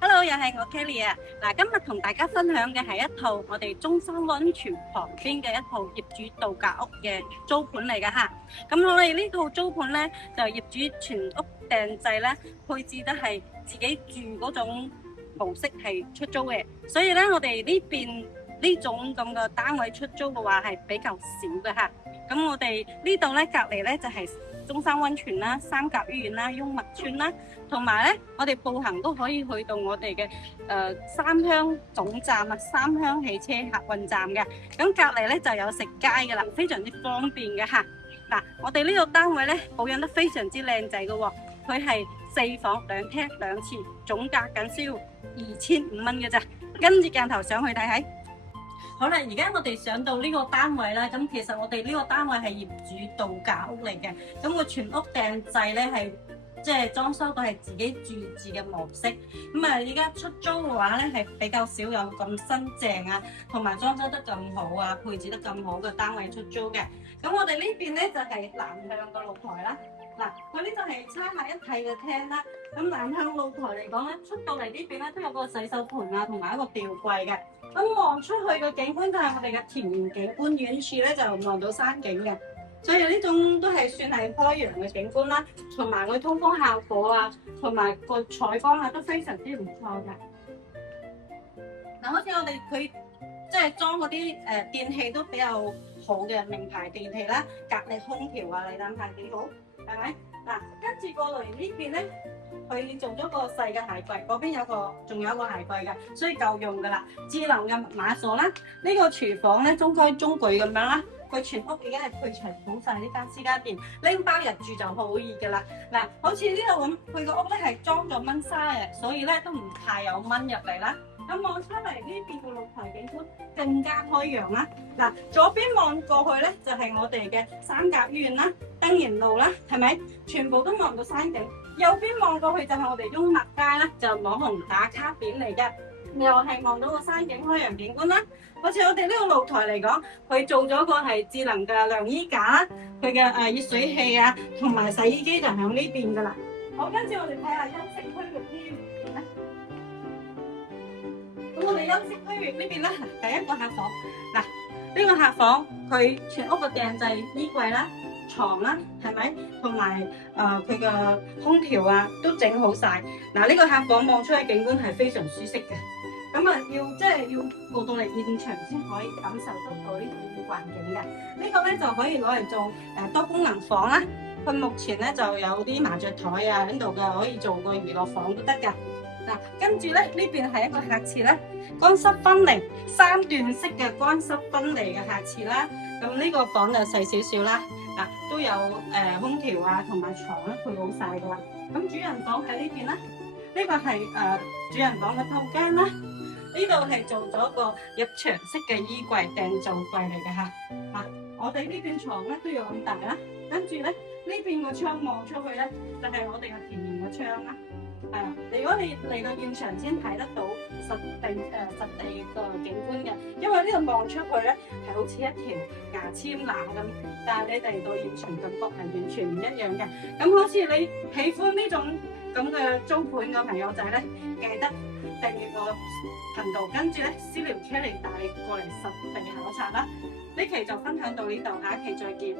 Hello，又係我 Kelly 啊！嗱，今日同大家分享嘅係一套我哋中山溫泉旁邊嘅一套業主度假屋嘅租盤嚟噶吓。咁我哋呢套租盤咧，就業主全屋訂製咧，配置得係自己住嗰種模式係出租嘅，所以咧我哋呢邊呢種咁嘅單位出租嘅話係比較少嘅吓。咁我哋呢度咧隔離咧就係中山溫泉啦、三甲醫院啦、雍麥村啦，同埋咧我哋步行都可以去到我哋嘅三鄉總站啊，三鄉汽車客運站嘅。咁隔離咧就有食街嘅啦，非常之方便嘅嚇。嗱，我哋呢個單位咧保養得非常之靚仔嘅喎，佢係4房2廳2廁，總價僅需要2500蚊嘅咋。跟住鏡頭上去睇睇。好啦，而家我哋上到呢個單位啦，咁其實我哋呢個單位係業主度假屋嚟嘅，咁個全屋訂製咧係即係裝修到係自己住嘅模式，咁啊而家出租嘅話咧係比較少有咁新淨啊，同埋裝修得咁好啊，配置得咁好嘅單位出租嘅。咁我哋呢邊咧就係南向嘅露台啦，嗱，佢呢度係拆埋一體嘅廳啦。咁南向露台嚟講咧，出到嚟呢邊咧都有個洗手盆啊，同埋一個吊櫃嘅。咁望出去嘅景觀就係我哋嘅田園景觀，遠處咧就望到山景嘅，所以呢種都係算係開揚嘅景觀啦。同埋佢通風效果啊，同埋個採光啊都非常之唔錯嘅。嗱，好似我哋佢即係裝嗰啲電器都比較好嘅名牌電器啦，格力空調啊，你諗下幾好，係咪？嗱，跟住過嚟呢邊咧。佢做咗個細嘅鞋櫃，嗰邊仲有一個鞋櫃嘅，所以夠用噶啦。智能嘅密碼鎖啦，呢個廚房咧中規中矩咁樣啦。佢全屋已經係配齊好晒呢間私家電，拎包入住就好易噶啦。嗱，好似呢度咁，佢個屋咧係裝咗蚊紗嘅，所以咧都唔太有蚊入嚟啦。咁望出嚟呢邊嘅露台景觀更加開揚啦。嗱，左邊望過去咧就係我哋嘅三甲醫院啦、登賢路啦，係咪？全部都望到山景。右邊望過去就係我哋雍麥街啦，就網紅打卡點嚟嘅，又係望到個山景開揚景觀啦。好似我哋呢個露台嚟講，佢做咗個係智能嘅晾衣架啦，佢嘅熱水器啊，同埋洗衣機就喺呢邊噶啦。好，跟住我哋睇下休息區域呢邊咧。咁我哋休息區域呢邊咧，第一個客房，嗱，呢個客房佢全屋嘅訂製衣櫃啦、床啦，係咪？同埋佢嘅空調啊，都整好晒。嗱，呢個客房望出去景觀係非常舒適嘅。咁啊，要過到嚟現場先可以感受得到呢種環境嘅。呢個咧就可以攞嚟做多功能房啦。佢目前咧就有啲麻雀台啊喺度嘅，可以做個娛樂房都得㗎。嗱，跟住咧呢邊係一個客廁咧，乾濕分離3段式嘅乾濕分離嘅客廁啦。咁呢個房就細少少啦。嗱，都有空調啊，同埋床咧配好晒噶啦。咁主人房喺呢邊啦，呢個係主人房嘅套間啦。呢度係做咗個入牆式嘅衣櫃訂造櫃嚟嘅嚇。嗱，我哋呢邊床咧都有咁大啦。跟住咧呢邊個窗望出去咧，就係我哋嘅田園嘅窗啦。如果你嚟到現場先睇得到實地個景觀嘅，因為呢度望出去咧係好似一條牙籤罅咁，但係你嚟到現場感覺係完全唔一樣嘅。咁好似你喜歡呢種咁嘅租盤嘅朋友仔咧，記得訂閱個頻道，跟住咧私聊 Kelly帶你過嚟實地考察啦。呢期就分享到呢度，下一期再見。